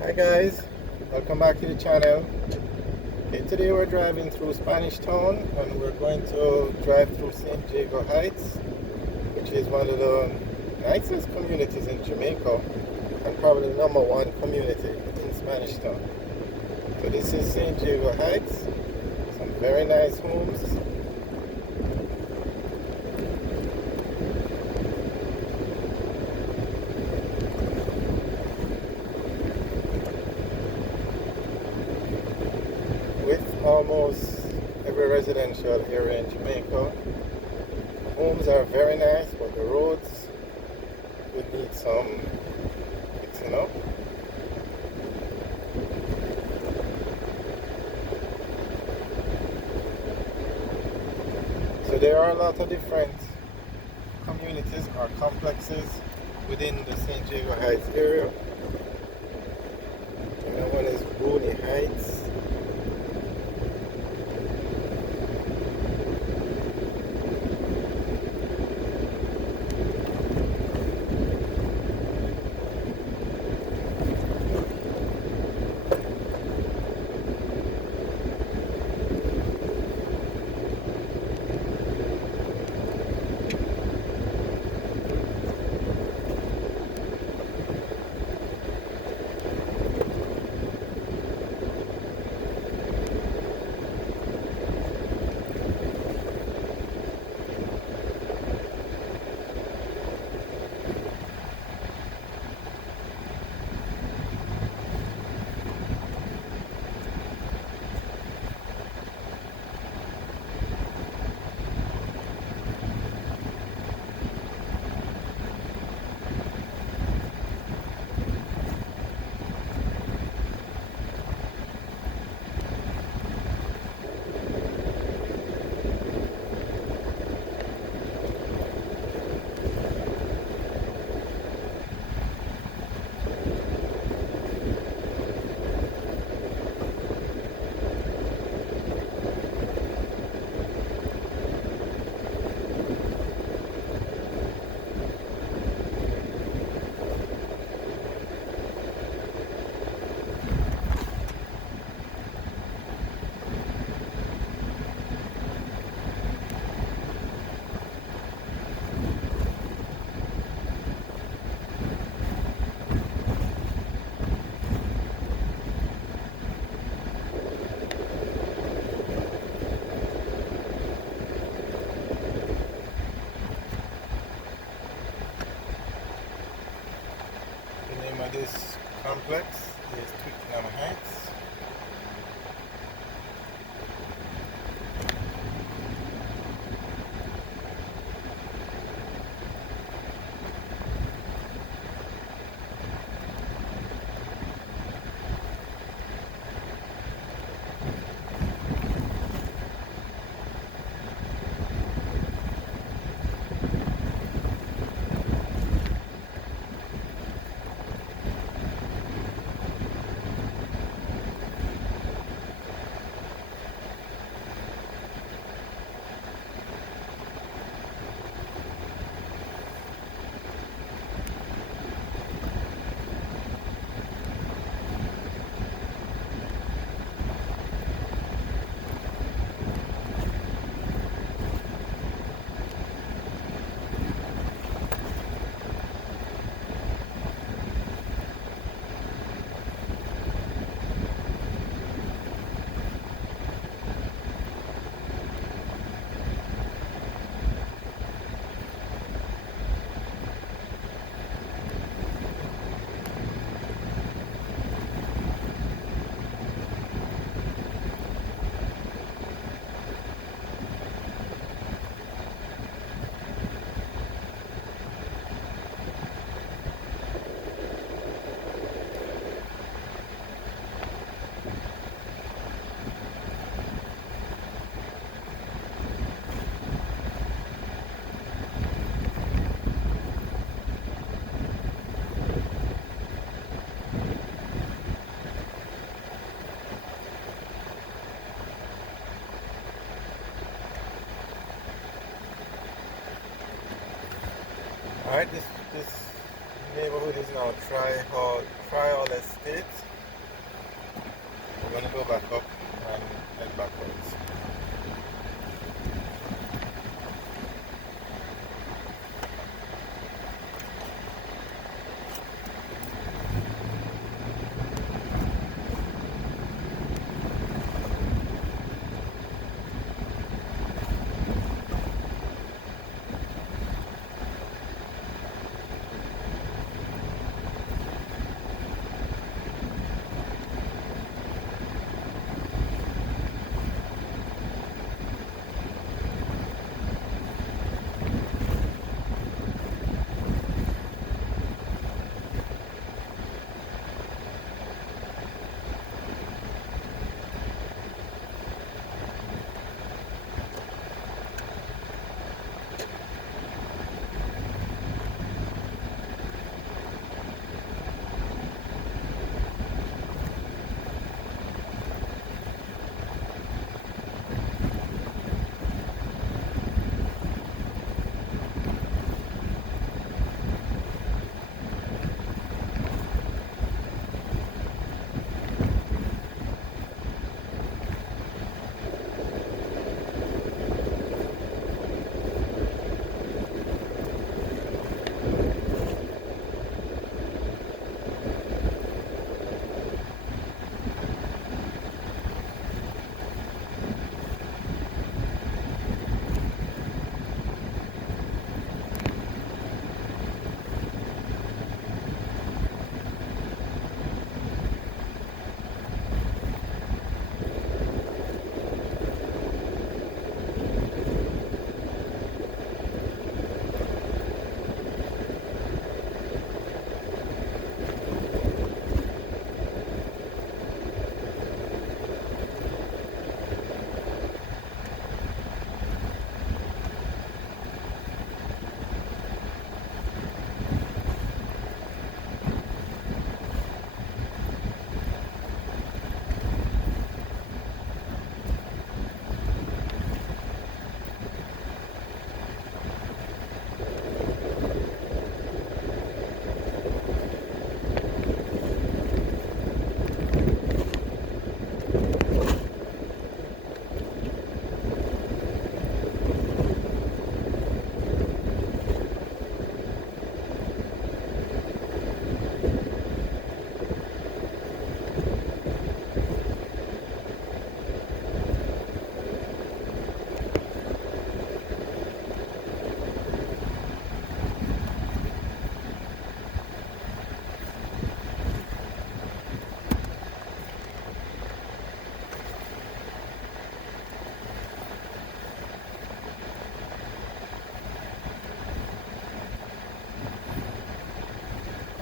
Hi guys, welcome back to the channel. Okay, today we're driving through Spanish Town and we're going to drive through St. Jago Heights, which is one of the nicest communities in Jamaica and probably the number one community in Spanish Town. So this is St. Jago Heights, some very nice homes. With almost every residential area in Jamaica. Homes are very nice, but the roads would need some fixing up. So there are a lot of different communities or complexes within the St. Jago Heights area. Another one is Rooney Heights. The name of this complex is Twickenham Heights. Alright, this neighborhood is now Tri Hall Estate.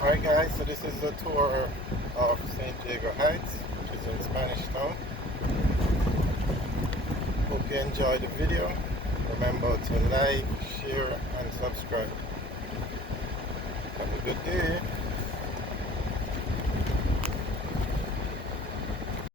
Alright guys, so this is a tour of San Diego Heights, which is in Spanish Town. Hope you enjoyed the video. Remember to like, share and subscribe. Have a good day.